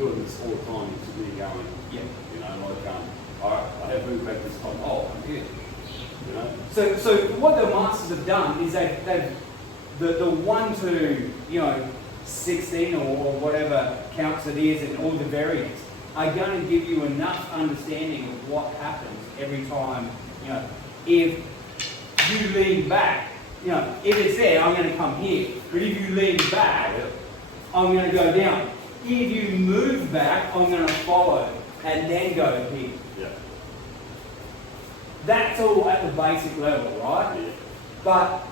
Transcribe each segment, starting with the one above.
doing this all the time, you're sitting there going, yeah, you know, like, all right, I have moved back this time. Oh, I'm here. You know. So what the masters have done is they've the 1 to 16 or whatever counts it is, and all the variants are going to give you enough understanding of what happens every time. If you lean back, if it's there, I'm going to come here. But if you lean back, I'm going to go down. If you move back, I'm going to follow and then go here. Yeah. That's all at the basic level, right? Yeah. But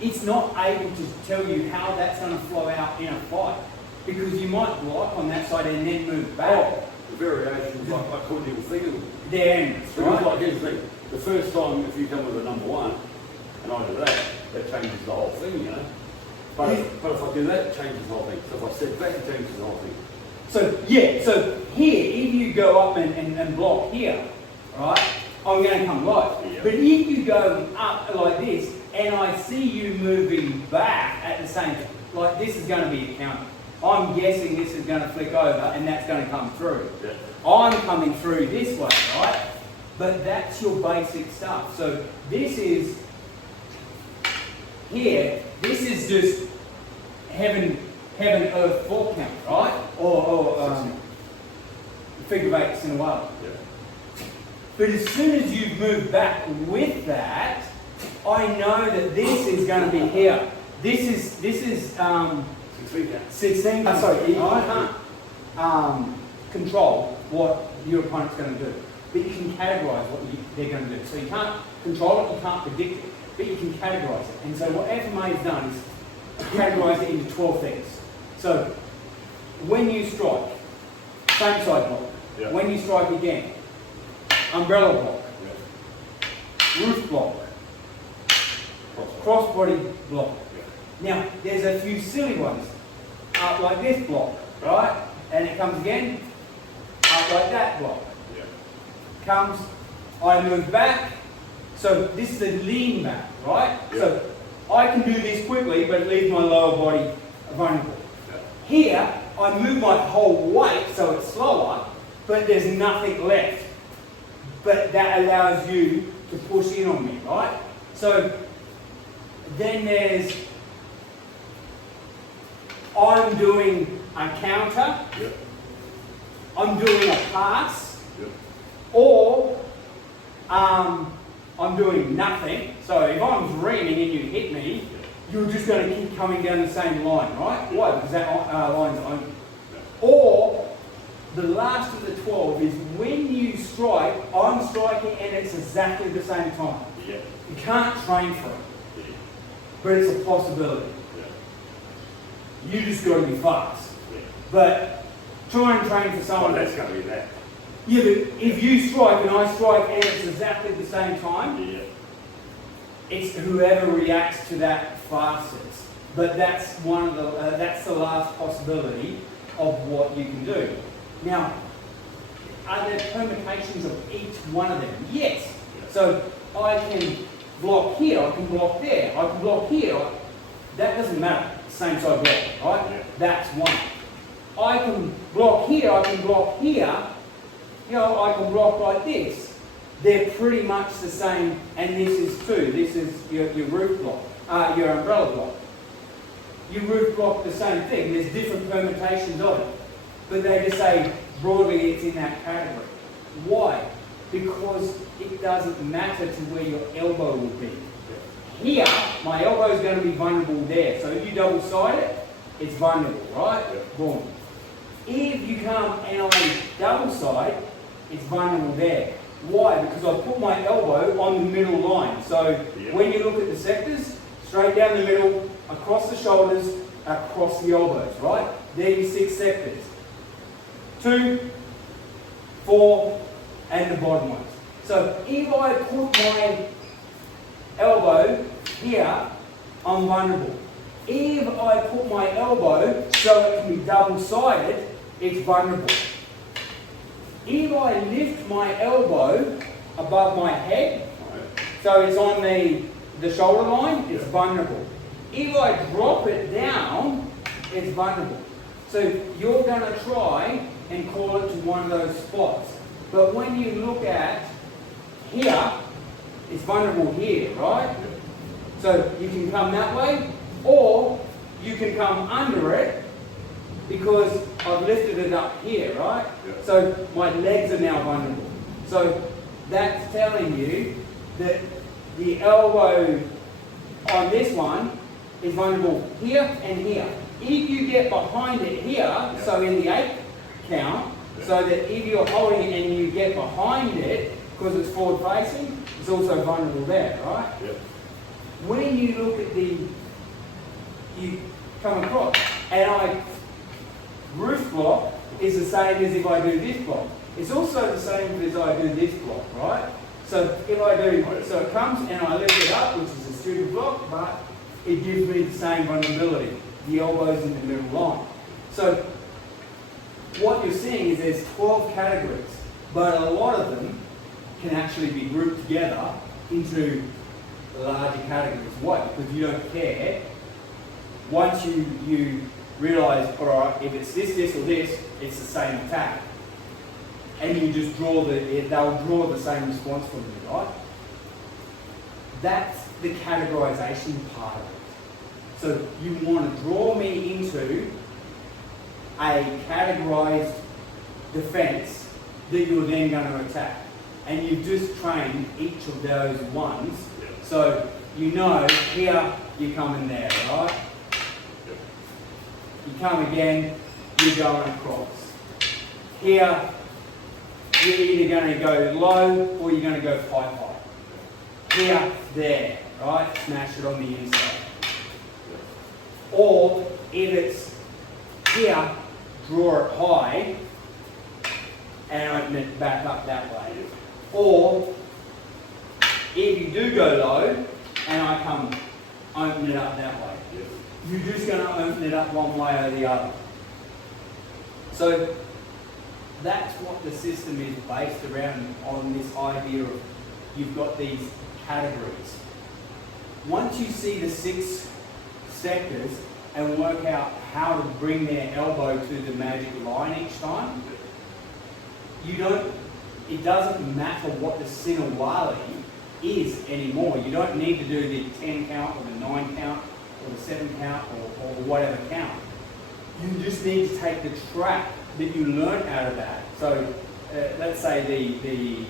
it's not able to tell you how that's going to flow out in a fight, because you might block on that side and then move back. Oh, the variations, like I couldn't even think of them. They're endless, Because right? like here's the thing, the first time if you come with a number 1 and I do that, that changes the whole thing, you know. But if I do that, it changes the whole thing. So if I step back, it changes the whole thing. So here, if you go up and block here, right, I'm going to come right. Yeah. But if you go up like this, and I see you moving back at the same time, like this is going to be a counter. I'm guessing this is going to flick over and that's going to come through. Yeah. I'm coming through this way, right? But that's your basic stuff. So this is here, this is just heaven, earth, 4 count, right? Or figure of 8 sinawali. Yeah. But as soon as you move back with that, I know that this is going to be here. This is 16 count. 16. Sorry, you can't control what your opponent's going to do, but you can categorise what they're going to do. So you can't control it, you can't predict it, but you can categorise it. And so what FMA has done is categorise it into 12 things. So when you strike, same side block. Yeah. When you strike again, umbrella block, Yeah. roof block, crossbody block. Now, there's a few silly ones. Up like this block, right? And it comes again, up like that block. Yeah. Comes, I move back. So this is a lean back, right? Yeah. So I can do this quickly, but it leaves my lower body vulnerable. Yeah. Here, I move my whole weight, so it's slower, but there's nothing left. But that allows you to push in on me, right? So then there's, I'm doing a counter, Yeah. I'm doing a pass, Yeah. or I'm doing nothing. So if I'm reaming and you hit me, you're just going to keep coming down the same line, right? Why? Because that line's open. Or the last of the 12 is when you strike, I'm striking and it's exactly the same time. Yeah. You can't train for it, Yeah. but it's a possibility. Yeah. You just got to be fast. Yeah. But try and train for Oh, someone that's going to be that. Yeah, but if you strike and I strike and it's exactly the same time, Yeah. it's whoever reacts to that fastest. But that's one of the that's the last possibility of what you can do. Now, are there permutations of each one of them? Yes. Yeah. So I can block here, I can block there, I can block here. That doesn't matter. Same side block, right? Yeah. That's one. I can block here, I can block here. I can block like this. They're pretty much the same, and this is two. This is your roof block, your umbrella block. Your roof block, the same thing. There's different permutations of it. But they just say, broadly, it's in that category. Why? Because it doesn't matter to where your elbow will be. Here, my elbow is going to be vulnerable there. So if you double-side it, it's vulnerable, right? Boom. If you come and I double-side, it's vulnerable there. Why? Because I put my elbow on the middle line. So when you look at the sectors, straight down the middle, across the shoulders, across the elbows, right? There are your 6 sectors. 2, 4, and the bottom ones. So if I put my elbow here, I'm vulnerable. If I put my elbow so it can be double-sided, it's vulnerable. If I lift my elbow above my head, so it's on the shoulder line, it's vulnerable. If I drop it down, it's vulnerable. So you're going to try and call it to one of those spots. But when you look at here, it's vulnerable here, right? So you can come that way, or you can come under it because I've lifted it up here, right? So my legs are now vulnerable. So that's telling you that the elbow on this one is vulnerable here and here. If you get behind it here, so in the 8 count, so that if you're holding it and you get behind it, because it's forward facing, it's also vulnerable there, right? When you look at you come across, and roof block is the same as if I do this block. It's also the same as I do this block, right? So if I do, so it comes and I lift it up, which is a stupid block, but it gives me the same vulnerability. The elbow's in the middle line. So what you're seeing is there's 12 categories, but a lot of them can actually be grouped together into larger categories. Why? Because you don't care. Once you realise, all right, if it's this, or this, it's the same attack. And you just draw they'll draw the same response from you, right? That's the categorisation part of it. So you want to draw me into a categorised defence that you're then going to attack. And you've just trained each of those ones. So you know here you come in there, right? You come again, you're going across. Here, you're either going to go low or you're going to go high. Here, there, right? Smash it on the inside. Or if it's here, draw it high and open it back up that way. Or if you do go low and I come open it up that way, you're just going to open it up one way or the other. So that's what the system is based around, on this idea of you've got these categories. Once you see the 6 sectors and work out how to bring their elbow to the magic line each time, it doesn't matter what the sinawali is anymore. You don't need to do the 10 count or the 9 count or the 7 count or whatever count. You just need to take the trap that you learn out of that. So let's say the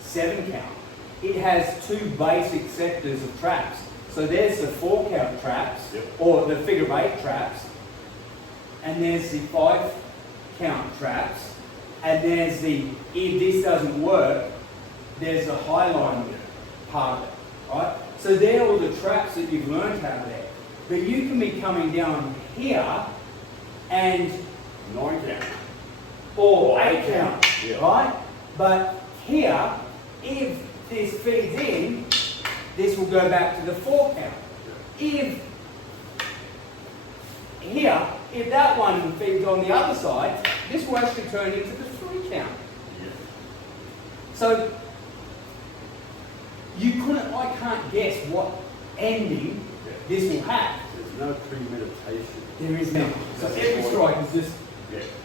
7 count. It has 2 basic sectors of traps. So there's the 4 count traps, or the figure 8 traps, and there's the 5 count traps, and there's the, if this doesn't work, there's the high line part of it, right? So they're all the traps that you've learned out of there. But you can be coming down here and 9 count. Or 8 count, right? But here, if this feeds in, this will go back to the 4 count. If here, if that one feeds on the other side, this will actually turn into the 3 count. So I can't guess what ending this will have. There's no premeditation. There is none. So every strike is just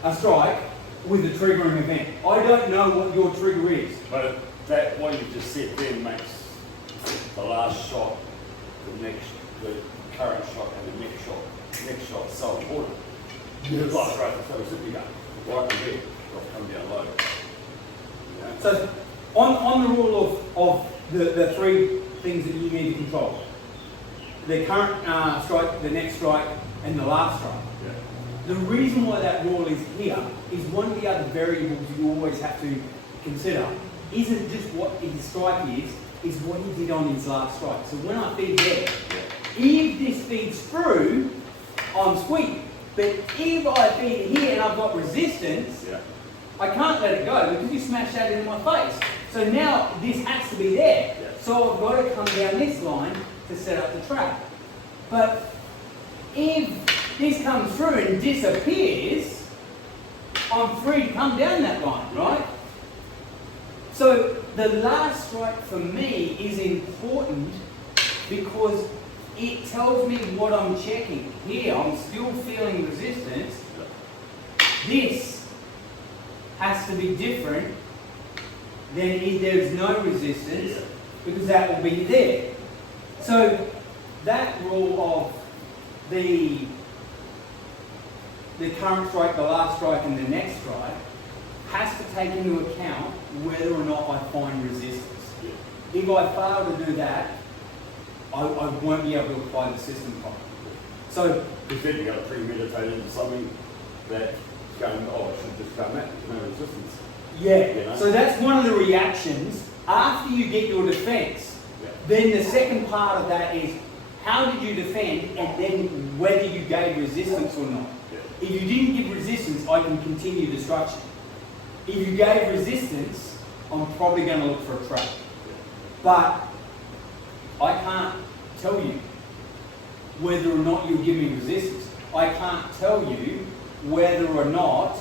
a strike with a triggering event. I don't know what your trigger is. But that what you just said then makes the last shot, the current shot, and the next shot so important. Because like right, so it's a right from here, come down low. Yeah. So on the rule of the 3 things that you need to control. The current strike, the next strike, and the last strike. The reason why that rule is here is one of the other variables you always have to consider isn't just what his strike is what he did on his last strike. So when I feed there, if this feeds through, I'm sweet. But if I feed here and I've got resistance, I can't let it go because you smashed that into my face. So now this has to be there. So I've got to come down this line to set up the trap. But if this comes through and disappears, I'm free to come down that line, right? So the last strike for me is important because it tells me what I'm checking. Here, I'm still feeling resistance. This has to be different than if there's no resistance, because that will be there. So that rule of the current strike, the last strike, and the next strike has to take into account whether or not I find resistance. If I fail to do that, I won't be able to apply the system properly. So, because then you've got to premeditate into something that's going, oh, I should just come at, there's no resistance. yeah, You know? so that's one of the reactions after you get your defense. Yeah. Then the second part of that is how did you defend, and then whether you gave resistance or not. Yeah. If you didn't give resistance, I can continue destruction. If you gave resistance, I'm probably going to look for a trap. But I can't tell you whether or not you'll give me resistance. I can't tell you whether or not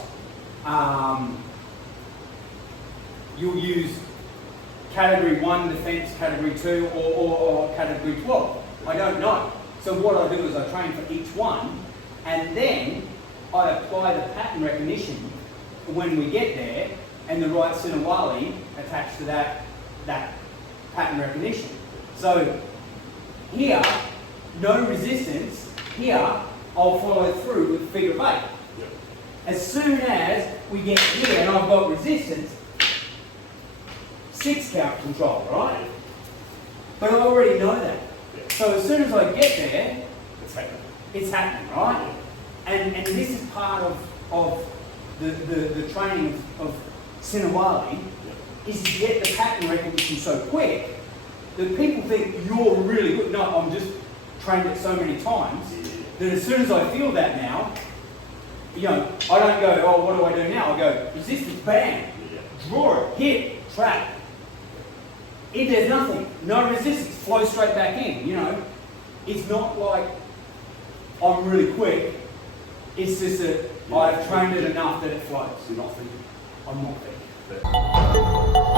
you'll use category 1 defense, category 2, or category 12. I don't know. So what I do is I train for each one, and then I apply the pattern recognition when we get there, and the right sinawali attached to that pattern recognition. So here, no resistance. Here, I'll follow through with figure of 8. As soon as we get here and I've got resistance, 6 count control, right? But I already know that. So as soon as I get there, it's happening, right? And this is part of the training of sinawali, is to get the pattern recognition so quick that people think you're really good. No, I'm just trained it so many times that as soon as I feel that now, you know, I don't go, oh, what do I do now? I go, resistance, bam, draw it, hit, trap. If there's nothing, no resistance, flow straight back in, you know. It's not like I'm really quick. It's just that I've trained it enough that it flows. You're not thinking. I'm not thinking.